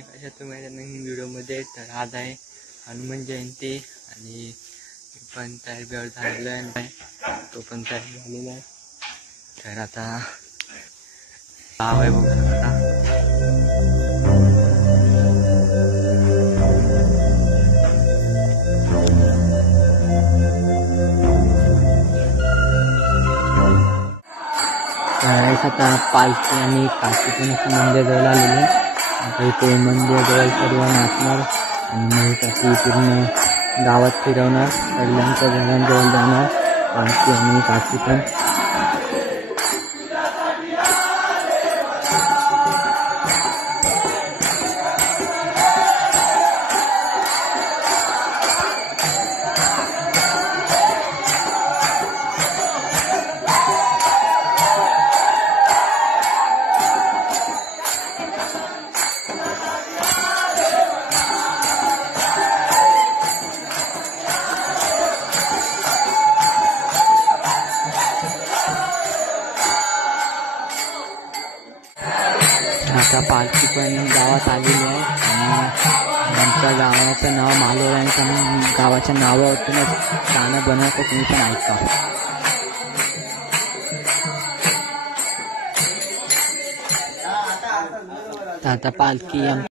कशा तुम्ही नवीन व्हिडिओमध्ये. तर आज आहे हनुमान जयंती आणि पण तयार बियार झालेला आहे, तो पण तयार झालेला आहे. तर आता गाव आहे बघू शकता. आता पालखी आणि काशीनाथ मंदिराजवळ आलेले. आता इथे मंदिराजवळ सर्व नाचणार आणि काशी पूर्ण गावात फिरवणार. वडिलांच्या घरांजवळ जाणार पालखी आणि काशी पण. आता पालखी पण गावात आलेली आहे आणि आमच्या गावाचं नाव मालोरा आणि गावाच्या नावावरतूनच गाणं बनवतं, तुम्ही पण ऐका. आता पालखी